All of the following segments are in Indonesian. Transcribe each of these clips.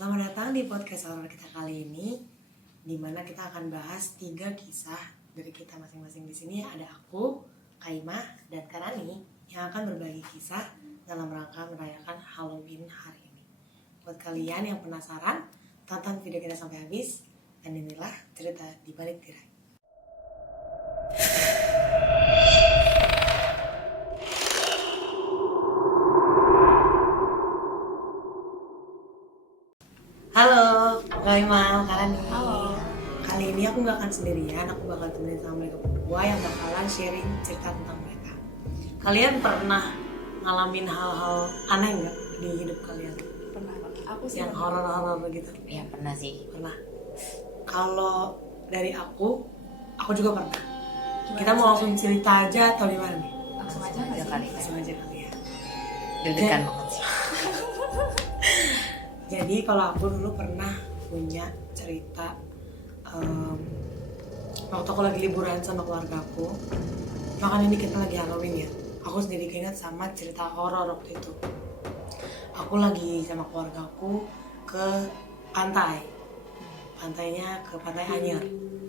Selamat datang di podcast horor kita kali ini, di mana kita akan bahas 3 kisah dari kita masing-masing. Di sini ada aku, Kaimah, dan Karani yang akan berbagi kisah dalam rangka merayakan Halloween hari ini. Buat kalian yang penasaran, tonton video kita sampai habis, dan inilah cerita di balik tirai. Halo, Kaimah, Karani. Halo. Kali ini aku gak akan sendirian, aku bakal temenin sama mereka berdua yang bakalan sharing cerita tentang mereka. Kalian pernah ngalamin hal-hal aneh gak di hidup kalian? Pernah. Aku sih Yang horor-horor gitu? Ya pernah sih. Pernah. Kalau dari aku juga pernah. Gimana Kita mau langsung cerita aja atau gimana nih? langsung aja Aja kali. Langsung aja kali ya. Deg-degan banget sih. Jadi kalau aku dulu pernah punya cerita waktu aku lagi liburan sama keluarga aku. Makanya ini kita lagi Halloween ya. Aku sendiri keinget sama cerita horor waktu itu. Aku lagi sama keluarga aku ke pantai. Pantainya ke Pantai Anyar.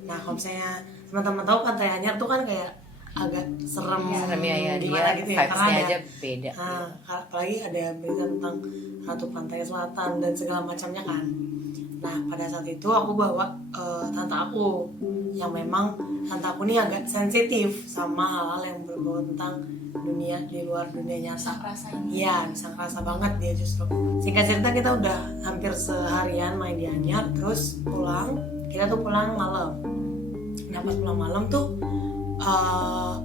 Nah kalau misalnya teman-teman tahu Pantai Anyar tuh kan kayak agak serem, Serem ya gimana dia gitu ya, karena vibes-nya ada aja beda. Nah, apalagi ada berita tentang Ratu Pantai Selatan dan segala macamnya kan. Nah pada saat itu aku bawa tante aku yang memang tante aku nih agak sensitif sama hal-hal yang berbau tentang dunia di luar dunia nyata. rasain. Iya, bisa kerasa banget dia justru. Singkat cerita kita udah hampir seharian main di Anyar, terus pulang. Kita tuh pulang malam. Nah pas pulang malam tuh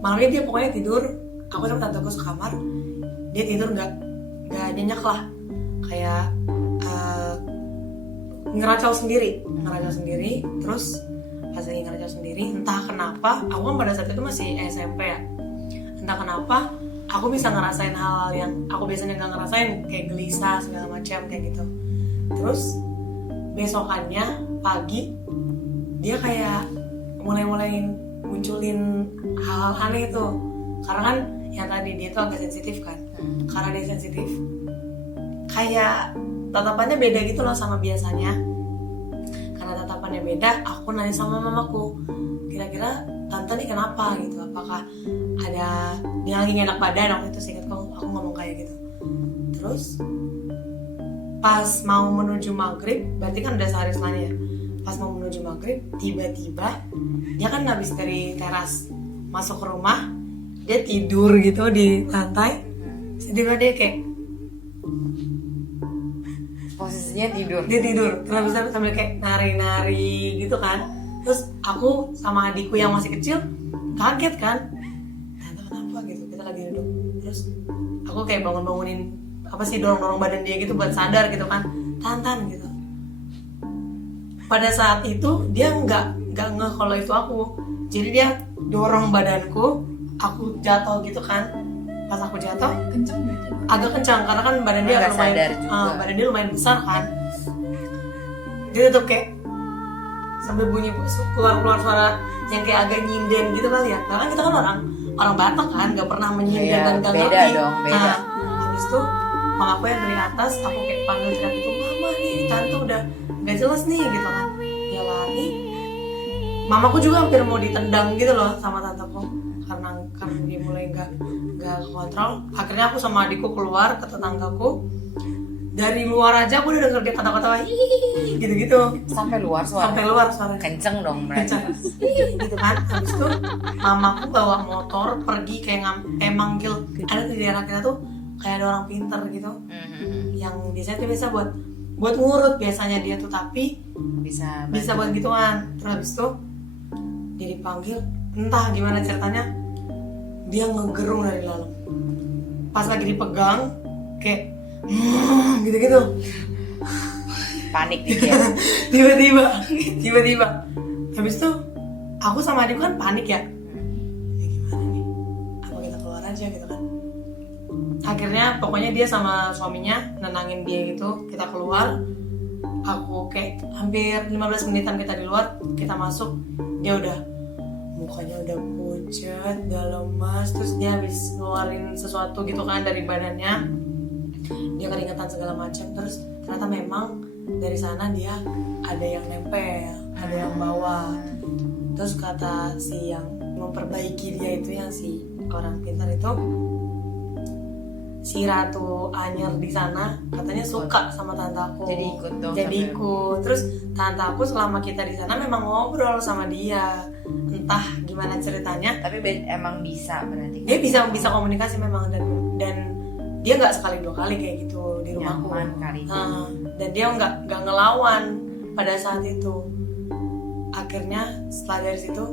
malamnya dia pokoknya tidur. Aku sama tante aku sekamar. Dia tidur nggak nyenyak lah, kayak ngeracau sendiri. Terus pas lagi ngeracau sendiri, entah kenapa, aku kan pada saat itu masih SMP ya. Entah kenapa, aku bisa ngerasain hal-hal yang aku biasanya nggak ngerasain, kayak gelisah segala macam kayak gitu. Terus besokannya pagi, dia kayak mulai munculin hal-hal aneh itu. Karena kan yang tadi dia tuh agak sensitif kan. Karena dia sensitif, kayak tatapannya beda gitu loh sama biasanya. Karena tatapannya beda, aku nanya sama mamaku, kira-kira tante nih kenapa gitu, apakah ada dia lagi nggak enak badan. Waktu itu seingat aku ngomong kayak gitu. Terus pas mau menuju maghrib, berarti kan udah sehari setelahnya ya. Pas mau menuju maghrib, tiba-tiba dia kan habis dari teras masuk ke rumah, dia tidur gitu di lantai. Tiba-tiba dia kayak Posisinya tidur. dia tidur terus bisa sambil kayak nari-nari gitu kan. Terus aku sama adikku yang masih kecil kaget kan, tante kenapa gitu, kita lagi duduk. Terus aku kayak bangunin apa sih, dorong badan dia gitu buat sadar gitu kan, tantan gitu. Pada saat itu dia nggak ngeh kalau itu aku, jadi dia dorong badanku, aku jatuh gitu kan. Pas aku jatuh Kenceng berarti. agak kencang karena kan badan dia Agak sadar juga. badan dia lumayan besar kan. Dia tetep kayak sambil bunyi keluar suara yang kayak agak nyinden gitu kali ya. Karena kan kita kan orang Batak kan, nggak pernah menyinden Iya, dan nggak beda ngerti. dong, beda. Nah, habis itu mama aku yang dari atas, aku kayak panggil teriak itu, mama nih tante udah nggak jelas nih gitu kan. Dia lari, mamaku juga hampir mau ditendang gitu loh sama tanteku karena dia mulai nggak kontrol. Akhirnya aku sama adikku keluar ke tetanggaku. Dari luar aja aku udah denger dia kata-kata hihihi gitu-gitu. Sampai luar suara. Sampai luar suaranya. Kenceng dong berarti. Kencang. Gitu kan. Habis itu mamaku bawa motor pergi kayak manggil. Ada di daerah kita tuh kayak ada orang pinter gitu. Yang biasanya tuh biasa buat ngurut biasanya dia tuh, tapi Bisa buat gituan. Terus habis itu dia dipanggil, entah gimana ceritanya, dia ngegerung dari dalam. Pas lagi dipegang kayak gitu-gitu. panik dia. tiba-tiba habis itu aku sama adikku kan panik ya. Ya gimana nih, apa kita keluar aja gitu kan. Akhirnya pokoknya dia sama suaminya nenangin dia gitu. Kita keluar, aku kayak hampir 15 menitan kita di luar. Kita masuk, dia udah mukanya udah pucat, udah lemas. Terus dia habis ngeluarin sesuatu gitu kan dari badannya. Dia keringetan segala macam. Terus ternyata memang dari sana dia ada yang nempel, ada yang bawa. Terus kata si yang memperbaiki dia itu, yang si orang pintar itu, si Ratu Anyer di sana katanya suka sama tante aku. Jadi ikut dong. Jadi ikut. Terus tante aku selama kita di sana memang ngobrol sama dia. Entah gimana ceritanya. Tapi emang bisa berarti. Dia bisa komunikasi memang, dan dia nggak sekali dua kali kayak gitu di rumahku. Nyaman kali. Dan dia nggak ngelawan pada saat itu. Akhirnya setelah dari situ,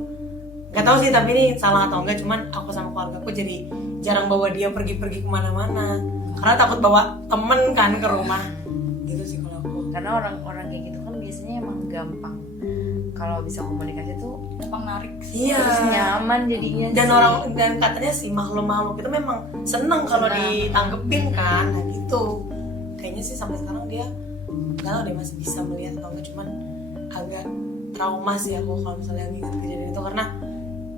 nggak tahu sih tapi ini salah atau enggak, cuman aku sama keluargaku jadi jarang bawa dia pergi-pergi kemana-mana karena takut bawa temen kan ke rumah gitu sih kalau aku. Karena orang-orang kayak gitu kan biasanya emang gampang kalau bisa komunikasi tuh gampang narik. Iya. terus nyaman jadinya. Dan katanya sih makhluk-makhluk itu memang seneng kalau ditanggepin kan, nah gitu. Kayaknya sih sampai sekarang dia nggak tahu deh masih bisa melihat atau enggak, cuman agak trauma sih aku kalau misalnya ingat kejadian itu, karena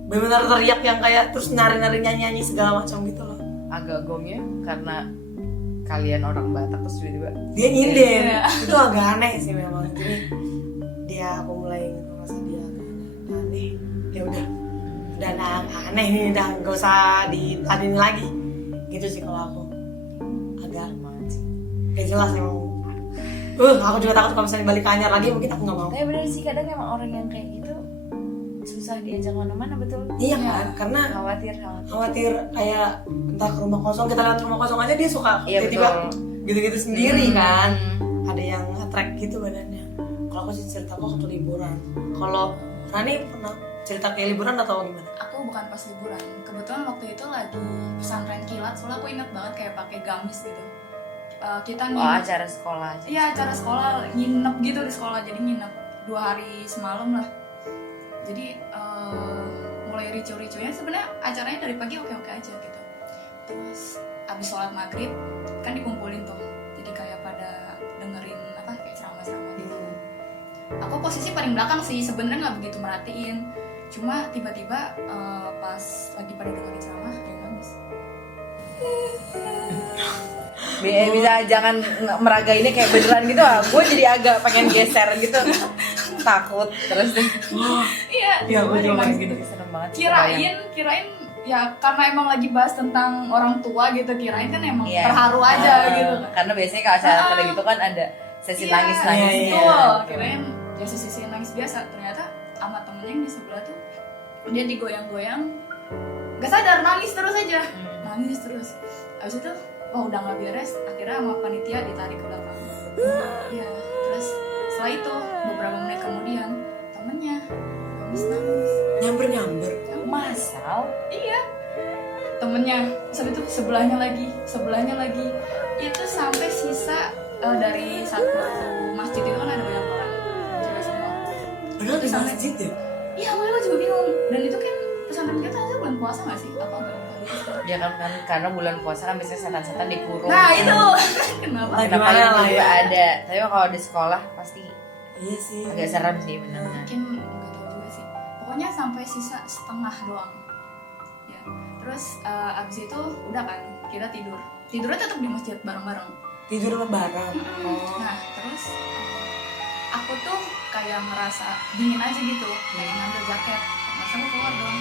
benar-benar teriak yang kayak terus nari-nari nyanyi-nyanyi segala macam gitu loh. Agak gongnya karena kalian orang Batak terus tiba-tiba Dia nyinden. Itu agak aneh sih memang. Jadi aku mulai ngerasa dia aneh. Ya udah aneh nih, udah nggak usah ditadin lagi gitu sih kalau aku. Agak gak jelas emang. Aku juga takut kalau misalnya balik ke Anyar lagi, mungkin aku nggak mau. Tapi bener sih, kadang emang orang yang kayak gitu susah diajak mana-mana, betul? Iya kan, karena khawatir kayak entah ke rumah kosong, kita lewat rumah kosong aja dia suka tiba-tiba gitu-gitu sendiri kan. Ada yang attract gitu badannya. Kalau aku sih cerita aku waktu liburan. Kalau Rani pernah cerita kayak liburan atau gimana? Aku bukan pas liburan. Kebetulan waktu itu lagi pesantren kilat, soalnya aku ingat banget kayak pakai gamis gitu. Kita nginep. Acara sekolah aja. Iya, acara sekolah, nginep gitu di sekolah. Jadi nginep 2 hari semalam lah. Jadi mulai ricu-ricunya sebenarnya acaranya dari pagi oke-oke aja gitu. Terus abis sholat maghrib kan dikumpulin tuh, jadi kayak pada dengerin kayak ceramah-ceramah gitu. Aku posisi paling belakang sih, sebenarnya nggak begitu merhatiin. Cuma tiba-tiba pas lagi pada dengerin ceramah ada yang nangis. Bisa jangan meragainnya kayak beneran gitu ah. Gue jadi agak pengen geser gitu. Takut terus deh. Iya, gue juga nangis gitu. Serem banget. Kirain ya karena emang lagi bahas tentang orang tua gitu, kirain kan emang Iya. terharu aja gitu. Karena biasanya kalau acara gitu kan ada sesi nangis-nangis. Betul, kirain ya sesi nangis biasa. Ternyata sama temennya yang di sebelah tuh dia digoyang-goyang, gak sadar nangis terus aja. Nangis terus. Abis itu udah gak beres, akhirnya sama panitia ditarik ke belakang. Ya, terus setelah itu beberapa menit kemudian temennya nangis. Nyamber. Masal? Iya, temennya. Terus itu sebelahnya lagi. Itu sampai sisa dari satu masjid itu kan ada banyak orang, cewek semua. Padahal di masjid ya? Iya, makanya gue juga bingung. Dan itu kan pesantren kita aja bulan puasa nggak sih? Apa enggak? Ya kan karena bulan puasa kan biasanya setan-setan dikurung. Nah itu kenapa? Kenapa Gimana juga ya? ada? Tapi kalau di sekolah pasti Iya sih. agak serem sih benar. Mungkin nggak tahu juga sih. Pokoknya sampai sisa setengah doang. Ya. Terus abis itu udah kan kita tidur. Tidurnya tetap di masjid bareng-bareng. Tidur bareng. Nah terus aku tuh kayak ngerasa dingin aja gitu, pengen ngambil jaket. Masa aku keluar dong.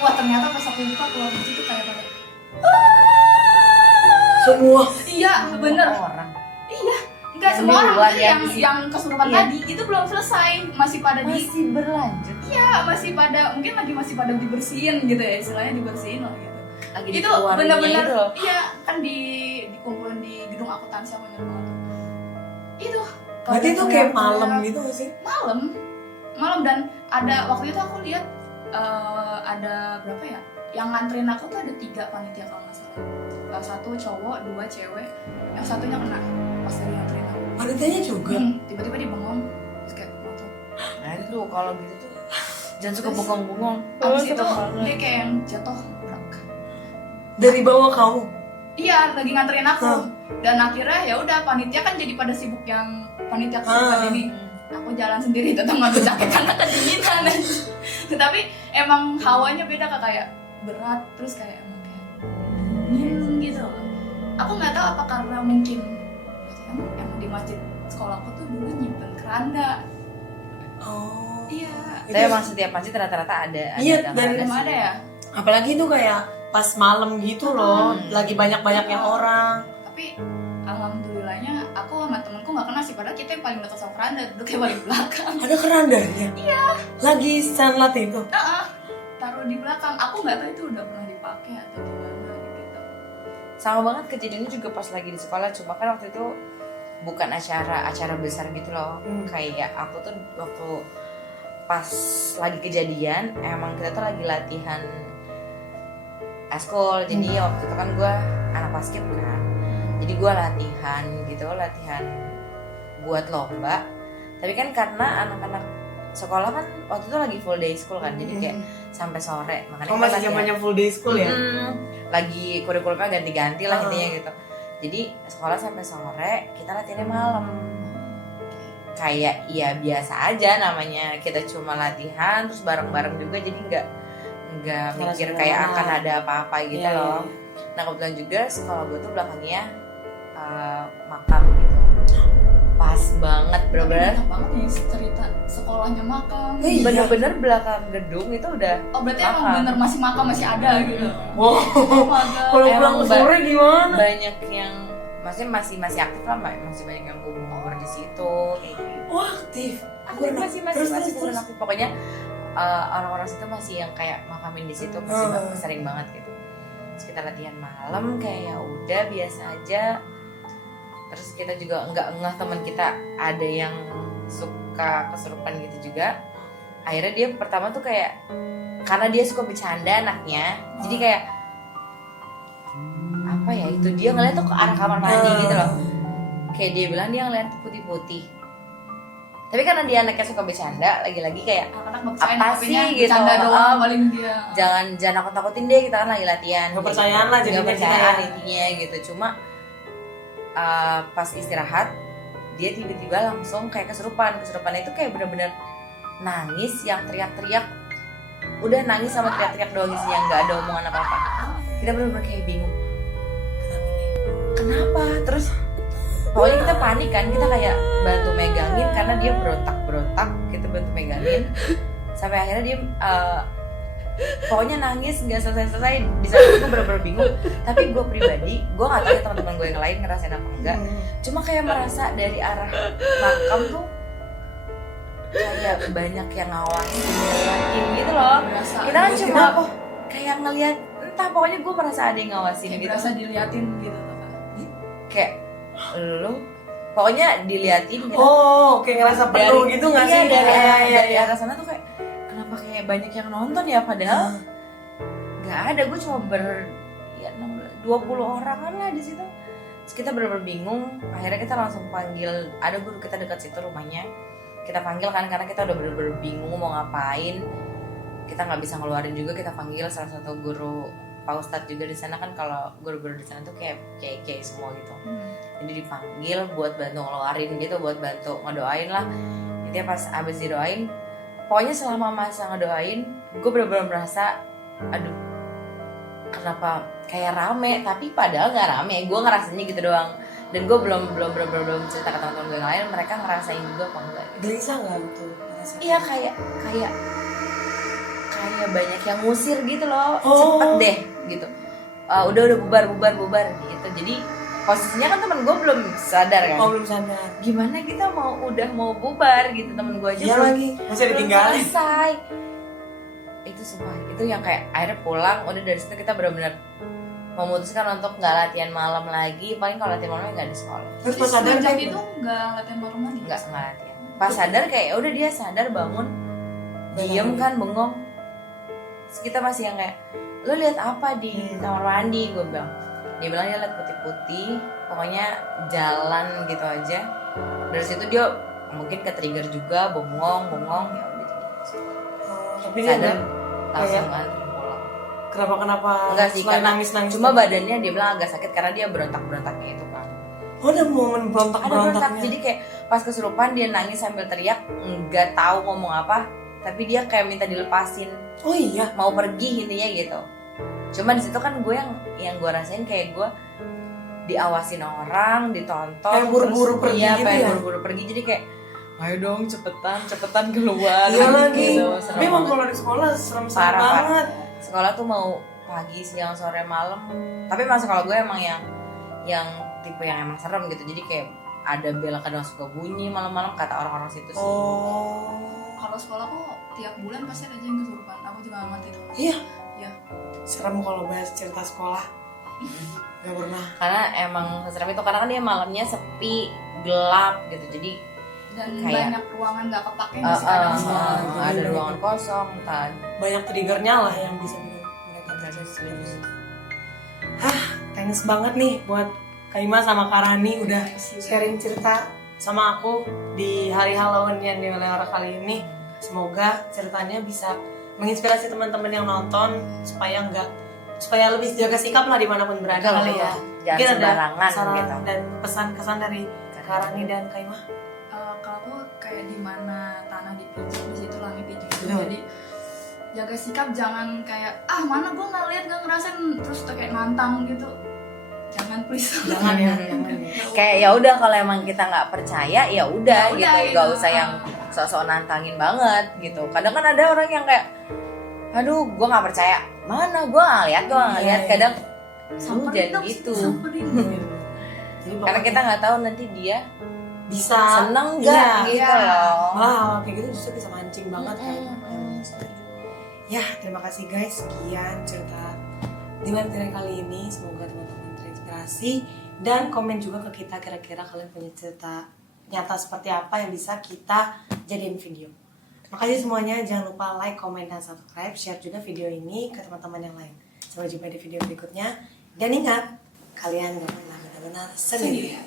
Wah ternyata pas aku buka keluar di situ kayak pada Semua. iya bener. Orang. Iya. Enggak Yang semua orang duluan tuh yang yang di- yang kesurupan Iya. tadi itu belum selesai, masih pada Masih berlanjut. iya masih pada mungkin masih pada dibersihin gitu ya, istilahnya dibersihin lah gitu. Lagi Itu dikeluarinnya benar-benar itu loh. iya kan dikumpulin di gedung akuntansi apa banget. Itu Berarti itu kayak malam gitu gak sih? malam dan ada waktu itu aku lihat ada berapa ya yang nganterin aku tuh ada 3 panitia kalau nggak salah. 1 cowok 2 cewek, yang satunya kena pas dari nganterin aku. Panitianya juga. Tiba-tiba dia bengong terus kayak motor. Nah itu kalau gitu tuh jangan suka bengong-bengong. Abis itu serem banget. dia kayak yang jatuh brak. Dari bawah kamu. Iya lagi nganterin aku dan akhirnya ya udah panitia kan jadi pada sibuk yang panitia kesukaan ini. Aku jalan sendiri tetap ngambil jaket karena kedinginan. Tapi emang hawanya beda Kak, kayak berat terus kayak emang kayak dingin gitu. Aku nggak tahu apa karena mungkin emang di masjid sekolahku tuh dulu nyimpen keranda. Oh. Iya. Tapi emang setiap masjid rata-rata ada. Iya, dan Belum ada ya. apalagi itu kayak pas malam gitu loh, lagi banyak-banyaknya orang. Tapi alhamdulillahnya aku sama temenku nggak kena sih, padahal kita yang paling dekat sama keranda, duduknya paling belakang. Ada kerandanya? Iya. Lagi sanlat itu. Taruh di belakang. Aku nggak tahu itu udah pernah dipakai atau gimana gitu. Sama banget kejadiannya juga pas lagi di sekolah, cuma kan waktu itu bukan acara besar gitu loh. Kayak aku tuh waktu pas lagi kejadian emang kita tuh lagi latihan eskul. Jadi waktu itu kan gue anak basket kan, jadi gue latihan buat lomba. Tapi kan karena anak-anak sekolah kan waktu itu lagi full day school kan, jadi kayak sampai sore, makanya Oh, masih zamannya full day school ya? Lagi kurikulumnya ganti-ganti lah intinya gitu. Jadi sekolah sampai sore, kita latihannya malam. Kayak ya biasa aja namanya, kita cuma latihan terus bareng-bareng juga, jadi nggak mikir kayak akan ada apa-apa gitu Iya, loh. iya. Nah kebetulan juga sekolah gue tuh belakangnya makam gitu. Pas banget, bener-bener Banyak banget nih cerita sekolahnya makam. Iya. bener-bener belakang gedung itu udah Oh berarti makam. emang bener masih makam, masih ada gitu. Wow. Oh my god. Kalau Emang pulang sore gimana? banyak yang maksudnya masih aktif lah, masih banyak yang kubur di situ kayak gitu. Wah, aktif. Aktif, masih Terus. kubur aktif. Pokoknya orang-orang situ masih yang kayak makamin di situ masih sering banget gitu. Terus kita latihan malam kayak ya udah biasa aja. Terus kita juga nggak ngeh teman kita ada yang suka kesurupan gitu juga. Akhirnya dia pertama tuh kayak karena dia suka bercanda anaknya, jadi kayak apa ya itu dia ngeliat tuh ke arah kamar mandi gitu loh. Kayak dia bilang dia ngeliat putih-putih. Tapi karena dia anaknya suka bercanda, lagi-lagi kayak Anak-anak maksain apa HP-nya sih gitu. bercanda doang paling dia. jangan nakut-nakutin deh, kita kan lagi latihan. Kepercayaan lah jadinya kita kepercayaan ya. intinya gitu. Cuma pas istirahat dia tiba-tiba langsung kayak kesurupan itu kayak bener-bener nangis yang teriak-teriak, udah nangis sama teriak-teriak doang isinya, nggak ada omongan apa-apa. Kita bener-bener kayak bingung kenapa. Terus pokoknya kita panik kan, kita kayak bantu megangin karena dia berontak, kita bantu megangin sampai akhirnya dia pokoknya nangis nggak selesai. Di saat itu gue bener-bener bingung. Tapi gue pribadi, gue nggak tahu ya teman-teman gue yang lain ngerasain apa enggak. Cuma kayak merasa dari arah makam tuh kayak banyak yang ngawasin, ngeliatin gitu loh. Berasa Kita kan gitu. cuma kayak ngeliat, entah pokoknya gue merasa ada yang ngawasin Kayak gitu. berasa diliatin gitu tuh kan. Kayak lu, pokoknya diliatin gitu. Oh, kayak ngerasa penuh gitu nggak sih? Iya, dari Iya. arah sana tuh kayak kenapa kayak banyak yang nonton ya, padahal nggak ada. Gue cuma 20 orangan lah di situ. Terus kita bener-bener bingung. Akhirnya kita langsung panggil, ada guru kita dekat situ rumahnya. Kita panggil kan karena kita udah bener-bener bingung mau ngapain. Kita nggak bisa ngeluarin juga. Kita panggil salah satu guru, Pak Ustadz juga di sana kan. Kalau guru-guru di sana tuh kayak kiai-kiai semua gitu. Jadi dipanggil buat bantu ngeluarin gitu, buat bantu ngedoain lah. Intinya pas abis didoain, pokoknya selama masa ngedoain, gue bener-bener merasa, aduh, kenapa kayak rame, tapi padahal nggak rame. Gue ngerasanya gitu doang. Dan gue belum cerita ke teman-teman gue yang lain, mereka ngerasain juga apa enggak. Gelisah nggak gitu? Iya kayak banyak yang ngusir gitu loh, Oh. cepet deh gitu. Udah bubar gitu. Jadi posisinya kan temen gue belum sadar kan. Oh, belum sadar. Gimana kita mau bubar gitu, temen gue aja Iya lagi, masih belum ditinggalin. selesai. Itu sumpah, itu yang kayak akhirnya pulang, udah dari situ kita benar-benar memutuskan untuk nggak latihan malam lagi. Paling kalau latihan malamnya nggak di sekolah, Terus pas sadar jam kayak itu nggak latihan malam lagi. nggak latihan. Pas sadar kayak udah dia sadar bangun, diem kan bengong. Terus kita masih yang kayak, lo lihat apa di kamar mandi? Gue bilang, dia bilang dia lihat putih-putih, pokoknya jalan gitu aja. Dari situ dia mungkin ke trigger juga, bengong ya udah. tapi dia Sadar nggak langsung kayak antri pulang. kenapa Enggak sih, selain karena nangis cuma badannya dia bilang agak sakit karena dia berontaknya itu kan. Oh, ada momen Ada berontak, berontaknya. jadi kayak pas kesurupan dia nangis sambil teriak, nggak tahu ngomong apa, tapi dia kayak minta dilepasin, Oh iya. mau pergi intinya gitu. Cuma di situ kan gue yang gue rasain kayak gue diawasin orang, ditonton, Kayak buru-buru terus pergi iya, gitu pengen ya? buru-buru pergi, jadi kayak ayo dong cepetan keluar. Iya lagi. Gitu, Tapi serem emang banget. kalau di sekolah serem Parah, banget. Sekolah tuh mau pagi, siang, sore, malam. Tapi emang sekolah gue emang yang tipe yang emang serem gitu. Jadi kayak ada bel kadang suka bunyi malam-malam kata orang-orang situ sih. Oh. Kalau sekolah kok tiap bulan pasti ada aja yang kesurupan. Aku juga nggak ngerti itu. Iya. Ya. Serem kalau bahas cerita sekolah. Gak pernah. Karena emang seserem itu karena kan dia malamnya sepi, gelap gitu. Jadi Dan Kayak- banyak ruangan nggak kepake masih kadang sekolah. ada ruangan kosong, entah Banyak triggernya lah yang bisa bikin mereka terjadi seperti itu. Thanks banget nih buat Kak Ima sama Kak Rani udah sharing cerita sama aku di hari Halloween yang Dimelewara kali ini. Semoga ceritanya bisa menginspirasi teman-teman yang nonton supaya lebih jaga sikap lah dimanapun berada Betul, kali ya. jangan Mungkin ada sembarangan saran gitu. dan pesan-kesan dari Kak Rani dan Kak Ima. Kalau aku kayak di mana tanah dipijak di situ langit dijunjung. Betul. Jadi jaga sikap, jangan kayak mana gue nggak lihat nggak ngerasain terus tuh kayak nantang gitu. Jangan please. Jangan ya, jangan ya. kayak ya udah kalau emang kita nggak percaya ya udah Ya gitu, udah, nggak gitu. usah yang sok-sok nantangin banget gitu. Kadang kan ada orang yang kayak aduh gue nggak percaya, mana gue nggak lihat, Iya. kadang Samperin jangan dong, gitu. samperin. Jadi Karena kita nggak tahu nanti dia bisa seneng nggak Iya, gitu iya. loh. Malah hal kayak gitu justru bisa mancing banget kan. Setuju. Ya, terima kasih guys. Sekian cerita Dilan Tirai kali ini. Semoga teman-teman terinspirasi dan komen juga ke kita kira-kira kalian punya cerita nyata seperti apa yang bisa kita jadiin video. Makasih semuanya. Jangan lupa like, komen, dan subscribe. Share juga video ini ke teman-teman yang lain. Sampai jumpa di video berikutnya. Dan ingat, kalian gak pernah benar-benar sendirian.